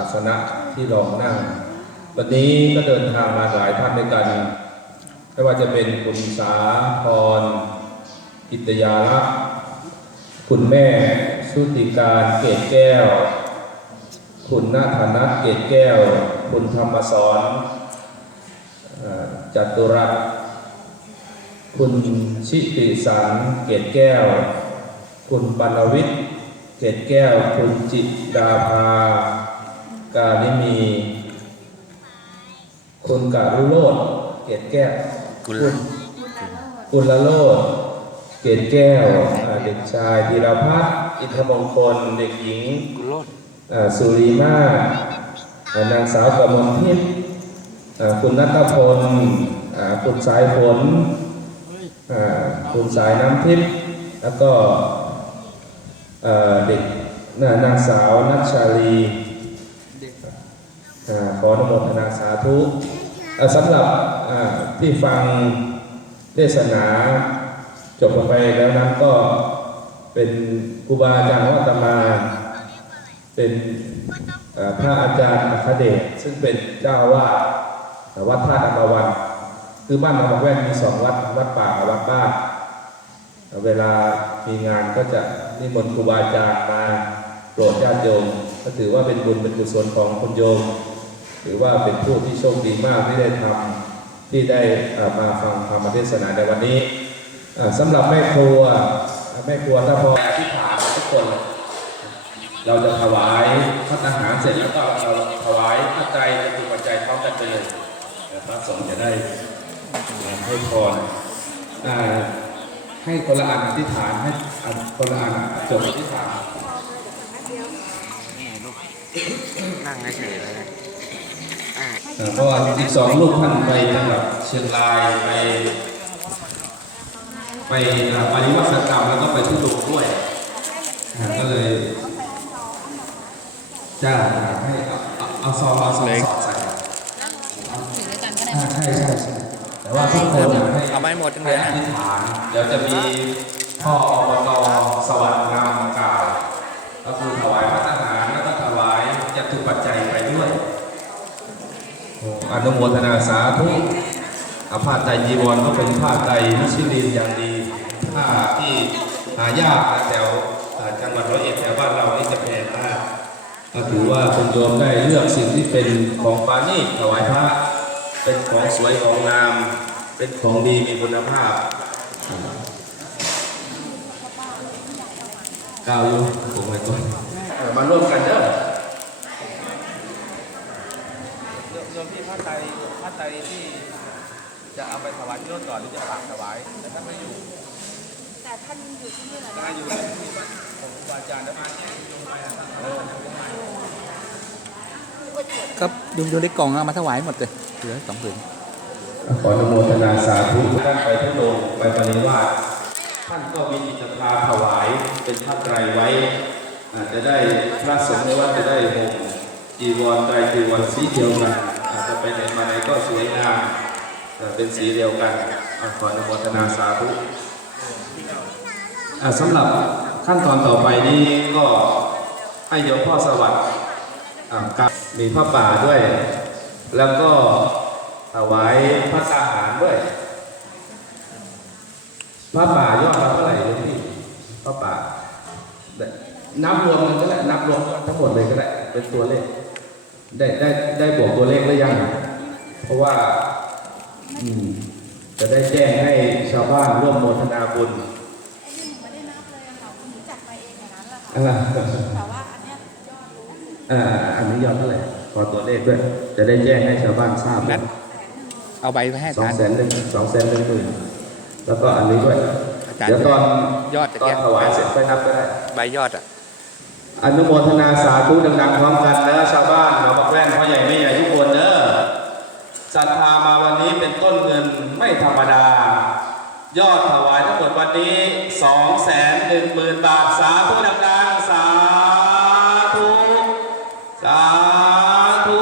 อาสนะที่รองนั่ง วันนี้ก็เดินทางมาหลายท่านด้วยกัน ไม่ว่าจะเป็นคุณสาพรกิตยาลักษ์คุณแม่ชุติการเกตแก้ว คุณนาธนัทเกตแก้ว คุณธรรมสอนจัตุรัสคุณชิติสันเกตแก้ว คุณปานวิทย์เกตแก้ว คุณจิตดาภา กาลิมี คุณการุโรธเกตแก้วกุลคุณกุลโลดเกตแก้วอ่าเด็กชายธีรพัฒน์อินทมงคล เด็กหญิงกุโลดอ่าสุรีมาศอ่านางสาวกมลทิพย์อ่าคุณนัทพลอ่าคุณสายฝนอ่าคุณสายน้ำทิพย์แล้วก็อ่าเด็กน่านางสาวนัชชาลีอ่า ขออนุโมทนาสาธุสำหรับที่ฟังเทศนาจบลงไปแล้วนั้นก็เป็นครูบาอาจารย์วัตมา เป็นพระอาจารย์อัคเดชซึ่งเป็นเจ้าวาดวัดท่าอัมพวัน คือบ้านเราแว่นมีสองวัดวัดป่ากับวัดบ้านเวลามีงานก็จะนิมนต์ครูบาอาจารย์มาโปรดญาติโยมก็ถือว่าเป็นบุญเป็นกุศลของคุณโยม ถือว่าเป็นผู้ที่โชคดีมากที่ได้ทำที่ได้มาฟังธรรมเทศนาในวันนี้อ่าสำหรับแม่ครัวแม่ครัวถ้าพออธิษฐานทุกคน เราจะถวายพระทหารเสร็จแล้วก็เราถวายพระใจจตุปัจจัยพร้อมกันไปเลยพระสงฆ์จะได้ให้พรให้คนละอันอธิษฐานให้คนละอันจบอธิษฐานนั่งเฉยเลย เพราะว่าอีกสองลูกท่านไปจังหวัดเชียงรายไป ไปอ่าปฏิวัติกรรมแล้วก็ไปทุดงค์ด้วยอ่าก็เลยจ้างให้เอาเอาเอาซองเอาซองสอดใส่ถือด้วยกันก็ได้อ่าใช่ใช่ใช่แต่ว่าทุกคนอยากให้เอาไม่หมดทั้งให้เดือนอธิษฐานเดี๋ยวจะมีพ่ออบตสวัสดิ์งามกล่าวก็คือถวายพระทหารแล้วก็ถวายจตุปัจจัยไปด้วยโอนุโมทนาสาธุอาผ้าไตรจีวรก็เป็นผ้าไตรมิชลินอย่างดีผ้าที่หายากแถวจังหวัดร้อยเอ็ดแถวบ้านเรานี่จะแพงมากก็ถือว่าคุณโยมได้เลือกสิ่งที่เป็นของปานีตถวายพระ เป็นของสวยของงาม เป็นของดีมีคุณภาพก้าวอยุผมไปก่อนมาร่วมกันเด้อ โยมพี่ผ้าไตร ผ้าไตรที่จะเอาไปถวายที่โน่นก่อนหรือจะฝากถวายแต่ท่านไม่อยู่แต่ท่านอยู่ที่นี่แหละถ้าอยู่ที่วัดของครูบาอาจารย์แล้วมาเนี่ยโยมไปนะครับเออครับอยู่อยู่ในกล่องเอามาถวายหมดเลยเหลือสองผืนขออนุโมทนาสาธุท่านไปทุดงค์ไปปฏิวาสท่านก็มีจิตภาถวายเป็นผ้าไตรไว้อาจจะได้พระสงฆ์ในวัดจะได้ห่มจีวรไตรจีวรสีเดียวกัน ก็สวยงามแต่เป็นสีเดียวกันอขออนุโมทนาสาธุสำหรับขั้นตอนต่อไปนี้ก็ให้โยมพ่อสวัสดิ์กับมีพระป่าด้วย แล้วก็ถวายพระทหารด้วย พระป่ายอดเท่าไหร่เลยพี่พระป่านับรวมกันก็ได้นับรวมทั้งหมดเลยก็ได้เป็นตัวเลขได้ได้ได้บวกตัวเลขหรือยัง ราะว่าอืมจะได้แจ้งให้ชาวบ้านร่วมโมทนาบุญไม่ได้นับเลยค่ะคุณหนูจัดไปเองอย่างนั้นแหละค่ะอะไรแต่ว่าอันเนี้ยยอดรู้อ่าอันนี้ยอดเท่าไหร่ขอตัวเลขด้วย จะได้แจ้งให้ชาวบ้านทราบนัดเอาใบไปให้อาสองจารย์แสนหนึ่งสองแสนหนึ่งหมื่นแล้วก็อันนี้ด้วยอาจารย์เดี๋ยวตอนยอดตะตอเกีนยบถวายเสร็จค่อยนับก็ได้ใบยอดอะอนุโมทนาสาธุดังๆพร้อมกันนะชาวบ้านเรา ศรัทธามาวันนี้เป็นต้นเงินไม่ธรรมดา ยอดถวายทั้งหมดวันนี้สองแสนหนึ่งหมื่นบาทสาธุดังๆสาธุสาธุ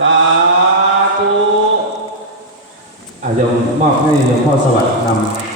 สาธุอาโยมมอบให้หลวงพ่อสวัสดิ์นำ